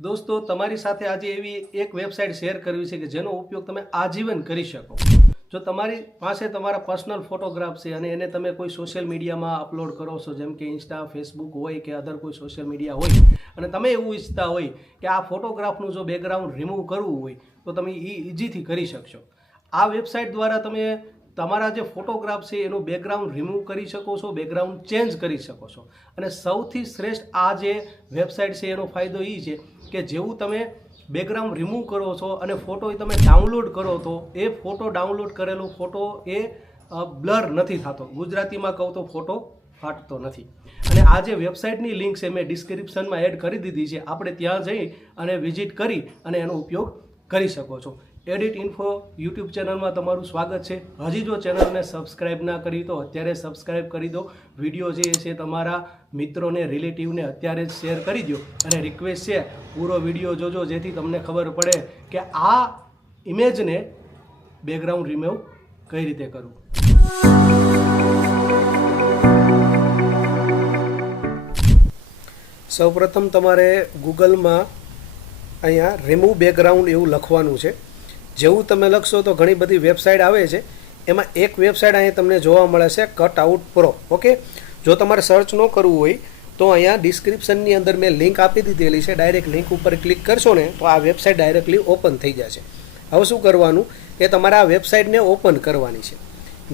દોસ્તો તમારી સાથે આજે એવી એક વેબસાઇટ શેર કરવી છે કે જેનો ઉપયોગ તમે આજીવન કરી શકો. જો તમારી પાસે તમારા પર્સનલ ફોટોગ્રાફ છે અને એને તમે કોઈ સોશિયલ મીડિયામાં અપલોડ કરો છો, જેમ કે ઇન્સ્ટા, ફેસબુક હોય કે અધર કોઈ સોશિયલ મીડિયા હોય, અને તમે એવું ઈચ્છતા હોય કે આ ફોટોગ્રાફનું જો બેકગ્રાઉન્ડ રિમૂવ કરવું હોય તો તમે ઇઝીથી કરી શકશો. આ વેબસાઇટ દ્વારા તમે તમારા જે ફોટોગ્રાફ છે એનું બેકગ્રાઉન્ડ રિમૂવ કરી શકો છો, બેકગ્રાઉન્ડ ચેન્જ કરી શકો છો. અને સૌથી શ્રેષ્ઠ આ જે વેબસાઇટ છે એનો ફાયદો એ છે કે જેવું તમે બેકગ્રાઉન્ડ રિમૂવ કરો છો અને ફોટો એ તમે ડાઉનલોડ કરો તો એ ફોટો ડાઉનલોડ કરેલો ફોટો એ બ્લર નથી થતો. ગુજરાતીમાં કહું તો ફોટો ફાટતો નથી. અને આ જે વેબસાઇટની લિંક છે મેં ડિસ્ક્રિપ્શનમાં એડ કરી દીધી છે. આપણે ત્યાં જઈ અને વિઝિટ કરી અને એનો ઉપયોગ કરી શકો છો. એડિટ ઇન્ફો યુટ્યુબ ચેનલમાં તમારું સ્વાગત છે. હજી જો ચેનલને સબસ્ક્રાઈબ ના કરી તો અત્યારે સબસ્ક્રાઈબ કરી દો. વિડીયો જે છે તમારા મિત્રોને, રિલેટિવને અત્યારે જ શેર કરી દો. અને રિક્વેસ્ટ છે પૂરો વિડીયો જોજો જેથી તમને ખબર પડે કે આ ઇમેજને બેકગ્રાઉન્ડ રિમૂવ કઈ રીતે કરવું. સૌપ્રથમ તમારે ગૂગલમાં અહીંયા રિમૂવ બેકગ્રાઉન્ડ એવું લખવાનું છે. જેવું તમે લખશો તો ઘણી બધી વેબસાઇટ આવે છે. એમાં એક વેબસાઇટ અહીંયા તમને જોવા મળે છે, કટ આઉટ પ્રો. ઓકે, જો તમારે સર્ચ ન કરવું હોય તો અહીંયા ડિસ્ક્રિપ્શનની અંદર મેં લિંક આપી દીધેલી છે. ડાયરેક્ટ લિંક ઉપર ક્લિક કરશો ને તો આ વેબસાઇટ ડાયરેક્ટલી ઓપન થઈ જશે. હવે શું કરવાનું કે તમારે આ વેબસાઇટને ઓપન કરવાની છે.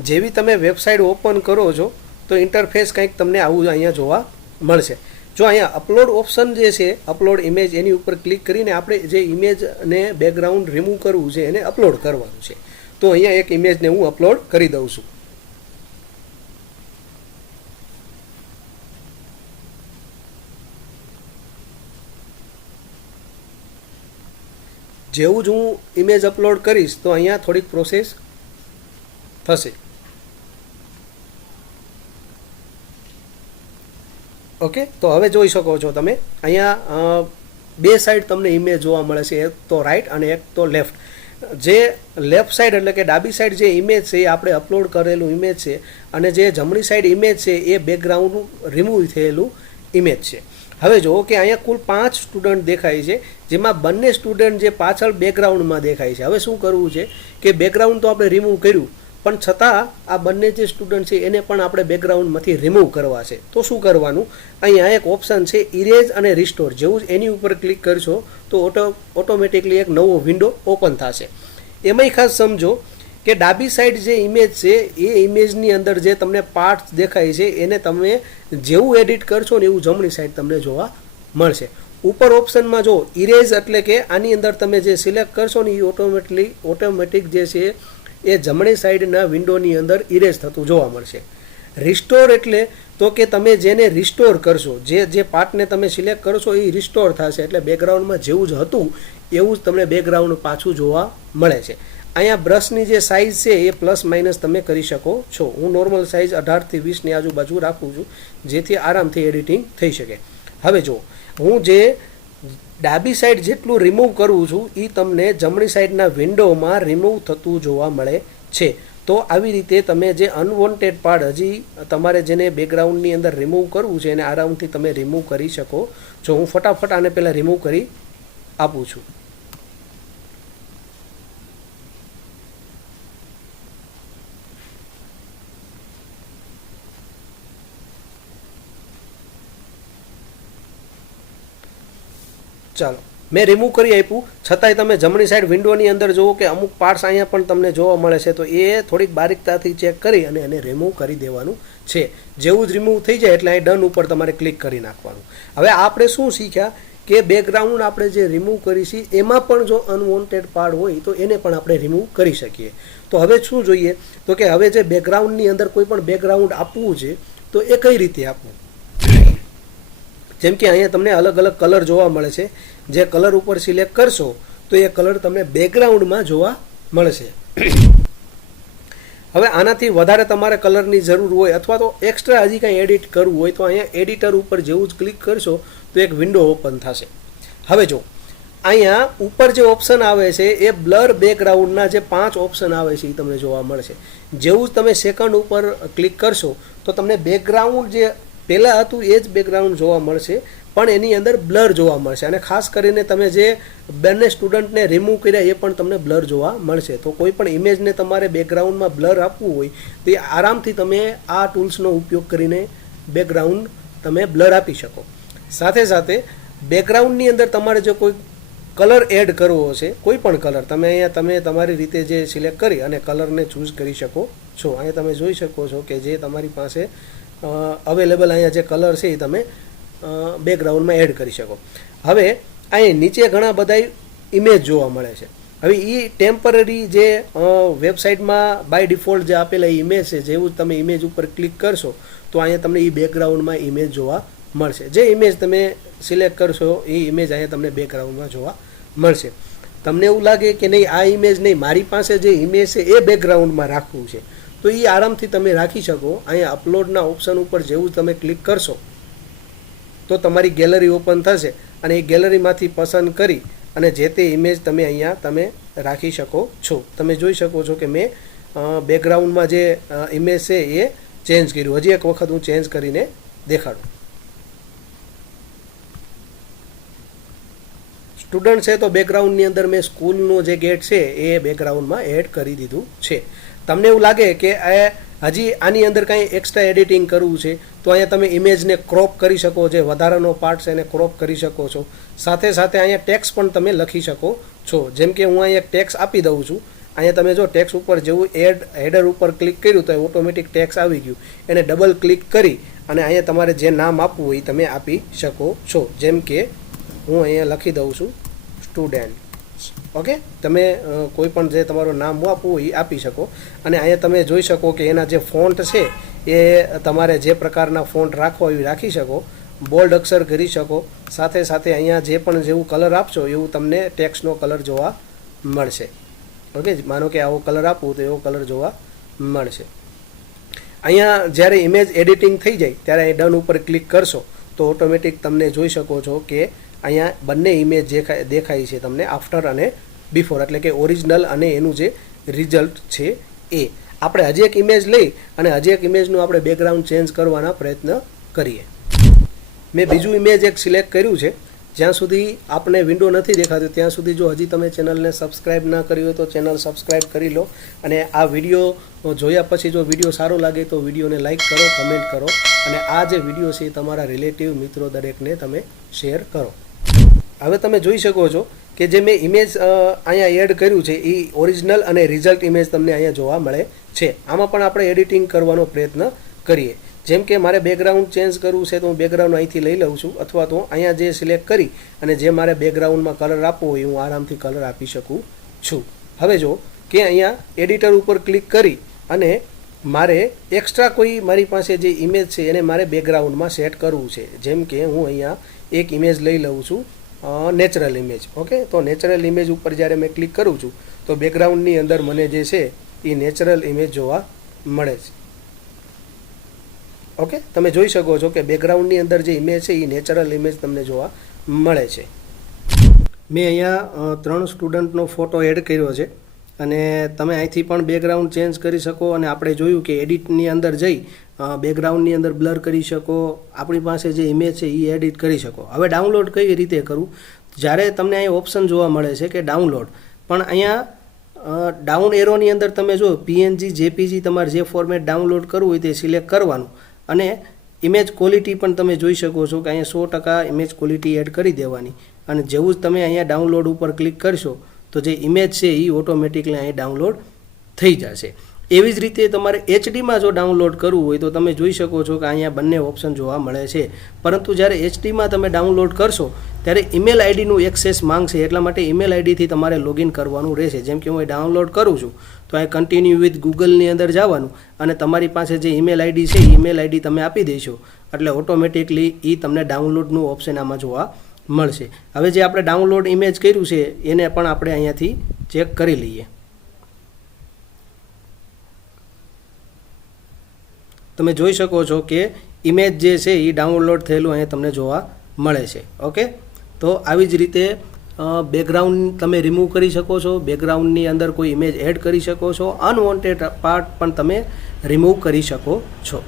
જેવી તમે વેબસાઇટ ઓપન કરો છો તો ઇન્ટરફેસ કંઈક તમને આવું અહીંયા જોવા મળશે. જો અહીંયા અપલોડ ઓપ્શન જે છે, અપલોડ ઇમેજ, એની ઉપર ક્લિક કરીને આપણે જે ઇમેજને બેકગ્રાઉન્ડ રિમૂવ કરવું છે એને અપલોડ કરવાનું છે. તો અહીંયા એક ઇમેજને હું અપલોડ કરી દઉં છું. જેવું જ હું ઇમેજ અપલોડ કરીશ તો અહીંયા થોડીક પ્રોસેસ થશે. ઓકે, તો હવે જોઈ શકો છો તમે અહીંયા બે સાઈડ તમને ઇમેજ જોવા મળે છે, એક તો રાઈટ અને એક તો લેફ્ટ. જે લેફ્ટ સાઈડ એટલે કે ડાબી સાઈડ જે ઇમેજ છે એ આપણે અપલોડ કરેલું ઇમેજ છે, અને જે જમણી સાઈડ ઇમેજ છે એ બેકગ્રાઉન્ડ રિમૂવ થયેલું ઇમેજ છે. હવે જુઓ કે અહીંયા કુલ 5 સ્ટુડન્ટ દેખાય છે, જેમાં બંને સ્ટુડન્ટ જે પાછળ બેકગ્રાઉન્ડમાં દેખાય છે. હવે શું કરવું છે કે બેકગ્રાઉન્ડ તો આપણે રિમૂવ કર્યું, પણ છતાં આ બંને જે સ્ટુડન્ટ છે એને પણ આપણે બેકગ્રાઉન્ડમાંથી રિમૂવ કરવા છે. તો શું કરવાનું, અહીંયા એક ઓપ્શન છે ઇરેઝ અને રિસ્ટોર. જેવું જ એની ઉપર ક્લિક કરશો તો ઓટોમેટિકલી એક નવો વિન્ડો ઓપન થશે. એમાંય ખાસ સમજો કે ડાબી સાઈડ જે ઇમેજ છે એ ઇમેજની અંદર જે તમને પાર્ટ્સ દેખાય છે એને તમે જેવું એડિટ કરશો ને એવું જમણી સાઈડ તમને જોવા મળશે. ઉપર ઓપ્શનમાં જો ઇરેઝ એટલે કે આની અંદર તમે જે સિલેક્ટ કરશો ને એ ઓટોમેટિક જે છે એ જમણી સાઈડના વિન્ડોની અંદર ઇરેઝ થતું જોવા મળશે. રિસ્ટોર એટલે તો કે તમે જેને રિસ્ટોર કરશો, જે પાર્ટને તમે સિલેક્ટ કરશો એ રિસ્ટોર થશે, એટલે બેકગ્રાઉન્ડમાં જેવું જ હતું એવું જ તમને બેકગ્રાઉન્ડ પાછું જોવા મળે છે. અહીંયા બ્રશની જે સાઇઝ છે એ પ્લસ માઇનસ તમે કરી શકો છો. હું નોર્મલ સાઇઝ 18 થી 20ની આજુબાજુ રાખું છું જેથી આરામથી એડિટિંગ થઈ શકે. હવે જો હું જે ડાબી સાઈડ જેટલું રિમૂવ કરું છું એ તમને જમણી સાઈડના વિન્ડોમાં રિમૂવ થતું જોવા મળે છે. તો આવી રીતે તમે જે અનવોન્ટેડ પાર્ટ હજી તમારે જેને બેકગ્રાઉન્ડની અંદર રિમૂવ કરવું છે એને આરામથી તમે રિમૂવ કરી શકો છો. હું ફટાફટ આને પહેલાં રિમૂવ કરી આપું છું. ચાલો, મેં રિમૂવ કરી આપ્યું. છતાંય તમે જમણી સાઈડ વિન્ડોની અંદર જુઓ કે અમુક પાર્ટ્સ અહીંયા પણ તમને જોવા મળે છે. તો એ થોડીક બારીકતાથી ચેક કરી અને એને રિમૂવ કરી દેવાનું છે. જેવું જ રિમૂવ થઈ જાય એટલે અહીં ડન ઉપર તમારે ક્લિક કરી નાખવાનું. હવે આપણે શું શીખ્યા કે બેકગ્રાઉન્ડ આપણે જે રિમૂવ કરી છે એમાં પણ જો અનવોન્ટેડ પાર્ટ હોય તો એને પણ આપણે રિમૂવ કરી શકીએ. તો હવે શું જોઈએ તો કે હવે જે બેકગ્રાઉન્ડની અંદર કોઈ પણ બેકગ્રાઉન્ડ આપવું છે તો એ કઈ રીતે આપવું. જેમ કે અહીંયા તમને અલગ અલગ કલર જોવા મળે છે. જે કલર ઉપર સિલેક્ટ કરશો તો એ કલર તમને બેકગ્રાઉન્ડમાં જોવા મળશે. હવે આનાથી વધારે તમારે કલરની જરૂર હોય અથવા તો એક્સ્ટ્રા હજી કંઈ એડિટ કરવું હોય તો અહીંયા એડિટર ઉપર જેવું જ ક્લિક કરશો તો એક વિન્ડો ઓપન થશે. હવે જો અહીંયા ઉપર જે ઓપ્શન આવે છે એ બ્લર બેકગ્રાઉન્ડના જે 5 ઓપ્શન આવે છે એ તમને જોવા મળશે. જેવું જ તમે સેકન્ડ ઉપર ક્લિક કરશો તો તમને બેકગ્રાઉન્ડ જે પહેલાં હતું એ જ બેકગ્રાઉન્ડ જોવા મળશે, પણ એની અંદર બ્લર જોવા મળશે. અને ખાસ કરીને તમે જે બંને સ્ટુડન્ટને રિમૂવ કર્યા એ પણ તમને બ્લર જોવા મળશે. તો કોઈ પણ ઇમેજને તમારે બેકગ્રાઉન્ડમાં બ્લર આપવું હોય તો એ આરામથી તમે આ ટૂલ્સનો ઉપયોગ કરીને બેકગ્રાઉન્ડ તમે બ્લર આપી શકો. સાથે સાથે બેકગ્રાઉન્ડની અંદર તમારે જો કોઈ કલર એડ કરવો હશે, કોઈ પણ કલર તમે અહીંયા તમે તમારી રીતે જે સિલેક્ટ કરી અને કલરને ચૂઝ કરી શકો છો. અહીંયા તમે જોઈ શકો છો કે જે તમારી પાસે અવેલેબલ અહીંયા જે કલર છે એ તમે બેકગ્રાઉન્ડમાં એડ કરી શકો. હવે અહીં નીચે ઘણા બધા ઇમેજ જોવા મળે છે. હવે એ ટેમ્પરરી જે વેબસાઇટમાં બાય ડિફોલ્ટ જે આપેલા ઇમેજ છે, જેવું તમે ઇમેજ ઉપર ક્લિક કરશો તો અહીંયા તમને એ બેકગ્રાઉન્ડમાં ઇમેજ જોવા મળશે. જે ઇમેજ તમે સિલેક્ટ કરશો એ ઇમેજ અહીંયા તમને બેકગ્રાઉન્ડમાં જોવા મળશે. તમને એવું લાગે કે નહીં આ ઇમેજ નહીં, મારી પાસે જે ઇમેજ છે એ બેકગ્રાઉન્ડમાં રાખવું છે, તો એ આરામથી તમે રાખી શકો. અહીંયા અપલોડના ઓપ્શન ઉપર જેવું તમે ક્લિક કરશો તો તમારી ગેલેરી ઓપન થશે અને એ ગેલેરીમાંથી પસંદ કરી અને જે તે ઇમેજ તમે અહીંયા તમે રાખી શકો છો. તમે જોઈ શકો છો કે મેં બેકગ્રાઉન્ડમાં જે ઇમેજ છે એ ચેન્જ કર્યું. હજી એક વખત હું ચેન્જ કરીને દેખાડું. સ્ટુડન્ટ છે તો બેકગ્રાઉન્ડની અંદર મેં સ્કૂલનો જે ગેટ છે એ બેકગ્રાઉન્ડમાં એડ કરી દીધું છે. તમને એવું લાગે કે હજી આની અંદર કાંઈ એક્સ્ટ્રા એડિટિંગ કરવું છે તો અહીંયા તમે ઇમેજને ક્રોપ કરી શકો. જે વધારાનો પાર્ટ છે એને ક્રોપ કરી શકો છો. સાથે સાથે અહીંયા ટેક્સ પણ તમે લખી શકો છો. જેમ કે હું અહીંયા ટેક્સ આપી દઉં છું. અહીંયા તમે જો ટેક્સ ઉપર જેવું હેડર ઉપર ક્લિક કર્યું તો ઓટોમેટિક ટેક્સ આવી ગયું. એને ડબલ ક્લિક કરી અને અહીંયા તમારે જે નામ આપવું હોય તમે આપી શકો છો. જેમ કે હું અહીંયા લખી દઉં છું સ્ટુડન્ટ. ઓકે, તમે કોઈ પણ જે તમારું નામ આપવું હોય એ આપી શકો. અને અહીંયા તમે જોઈ શકો કે એના જે ફોન્ટ છે એ તમારે જે પ્રકારના ફોન્ટ રાખવા એ રાખી શકો. બોલ્ડ અક્ષર કરી શકો. સાથે સાથે અહીંયા જે પણ જેવું કલર આપશો એવું તમને ટેક્સ્ટનો કલર જોવા મળશે. ઓકે, માનો કે આવો કલર આપવું તો એવો કલર જોવા મળશે. અહીંયા જ્યારે ઇમેજ એડિટિંગ થઈ જાય ત્યારે અહીં ડન ઉપર ક્લિક કરશો તો ઓટોમેટિક તમને જોઈ શકો છો કે અહીંયા બંને ઇમેજ જે દેખાય છે તમને આફ્ટર અને બિફોર, એટલે કે ઓરિજિનલ અને એનું જે રિઝલ્ટ છે એ. આપણે હજી એક ઇમેજ લઈ અને હજી એક ઇમેજનું આપણે બેકગ્રાઉન્ડ ચેન્જ કરવાના પ્રયત્ન કરીએ. મેં બીજું ઇમેજ એક સિલેક્ટ કર્યું છે. જ્યાં સુધી આપણે વિન્ડો નથી દેખાતું ત્યાં સુધી જો હજી તમે ચેનલને સબસ્ક્રાઈબ ના કરી હોય તો ચેનલ સબસ્ક્રાઈબ કરી લો. અને આ વિડીયો જોયા પછી જો વિડીયો સારો લાગે તો વિડીયોને લાઇક કરો, કમેન્ટ કરો અને આ જે વિડીયો છે એ તમારા રિલેટિવ મિત્રો દરેકને તમે શેર કરો. હવે તમે જોઈ શકો છો કે જે મેં ઇમેજ અહીંયા એડ કર્યું છે એ ઓરિજિનલ અને રિઝલ્ટ ઇમેજ તમને અહીંયા જોવા મળે છે. આમાં પણ આપણે એડિટિંગ કરવાનો પ્રયત્ન કરીએ. જેમ કે મારે બેકગ્રાઉન્ડ ચેન્જ કરવું છે તો હું બેકગ્રાઉન્ડ અહીંથી લઈ લઉં છું, અથવા તો અહીંયા જે સિલેક્ટ કરી અને જે મારે બેકગ્રાઉન્ડમાં કલર આપવો હોય હું આરામથી કલર આપી શકું છું. હવે જો કે અહીંયા એડિટર ઉપર ક્લિક કરી અને મારે એક્સ્ટ્રા કોઈ મારી પાસે જે ઇમેજ છે એને મારે બેકગ્રાઉન્ડમાં સેટ કરવું છે. જેમ કે હું અહીંયા એક ઇમેજ લઈ લઉં છું, નેચરલ ઇમેજ. ઓકે, તો નેચરલ ઇમેજ ઉપર જ્યારે મેં ક્લિક કરું છું તો બેકગ્રાઉન્ડની અંદર મને જે છે એ નેચરલ ઇમેજ જોવા મળે છે. ઓકે, તમે જોઈ શકો છો કે બેકગ્રાઉન્ડની અંદર જે ઇમેજ છે એ નેચરલ ઇમેજ તમને જોવા મળે છે. મેં અહીંયા 3 સ્ટુડન્ટનો ફોટો એડ કર્યો છે અને તમે અહીંથી પણ બેકગ્રાઉન્ડ ચેન્જ કરી શકો. અને આપણે જોયું કે એડિટની અંદર જઈ બેકગ્રાઉન્ડની અંદર બ્લર કરી શકો. આપણી પાસે જે ઇમેજ છે એ એડિટ કરી શકો. હવે ડાઉનલોડ કઈ રીતે કરવું? જ્યારે તમને અહીં ઓપ્શન જોવા મળે છે કે ડાઉનલોડ, પણ અહીંયા ડાઉન એરોની અંદર તમે જો PNG, JPG તમારે જે ફોર્મેટ ડાઉનલોડ કરવું હોય તે સિલેક્ટ કરવાનું. અને ઇમેજ ક્વોલિટી પણ તમે જોઈ શકો છો કે અહીંયા 100% ઇમેજ ક્વોલિટી એડ કરી દેવાની. અને જેવું જ તમે અહીંયા ડાઉનલોડ ઉપર ક્લિક કરશો તો જે ઇમેજ છે એ ઓટોમેટિકલી અહીં ડાઉનલોડ થઈ જશે. એવી જ રીતે તમારે HDમાં જો ડાઉનલોડ કરવું હોય તો તમે જોઈ શકો છો કે અહીંયા બંને ઓપ્શન જોવા મળે છે. પરંતુ જ્યારે HDમાં તમે ડાઉનલોડ કરશો ત્યારે ઈમેલ આઈડીનું એક્સેસ માંગશે. એટલા માટે ઈમેલ આઈડીથી તમારે લોગિન કરવાનું રહેશે. જેમ કે હું ડાઉનલોડ કરું છું તો અહીં કન્ટિન્યુ વિથ ગૂગલની અંદર જવાનું અને તમારી પાસે જે ઈમેલ આઈડી છે એ ઈમેલ આઈડી તમે આપી દેશો એટલે ઓટોમેટિકલી એ તમને ડાઉનલોડનું ઓપ્શન આમાં જોવા મળશે. હવે જે આપણે ડાઉનલોડ ઇમેજ કર્યું છે એને પણ આપણે અહીંયાથી ચેક કરી લઈએ. તમે જોઈ શકો છો કે ઇમેજ જે છે એ ડાઉનલોડ થયેલું અહીંયા તમને જોવા મળે છે. ઓકે, તો આવી જ રીતે બેકગ્રાઉન્ડ તમે રિમૂવ કરી શકો છો. બેકગ્રાઉન્ડની અંદર કોઈ ઇમેજ એડ કરી શકો છો. અનવોન્ટેડ પાર્ટ પણ તમે રિમૂવ કરી શકો છો.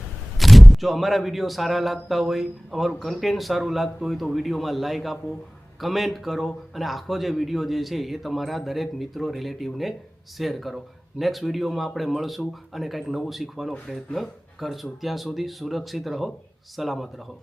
જો અમારા વિડીયો સારા લાગતા હોય, અમારું કન્ટેન્ટ સારું લાગતું હોય તો વિડીયોમાં લાઈક આપો, કમેન્ટ કરો અને આખો જે વિડીયો જે છે એ તમારા દરેક મિત્રો રિલેટિવને શેર કરો. નેક્સ્ટ વિડીયોમાં આપણે મળશું અને કંઈક નવું શીખવાનો પ્રયત્ન કરશું. ત્યાં સુધી સુરક્ષિત રહો, સલામત રહો.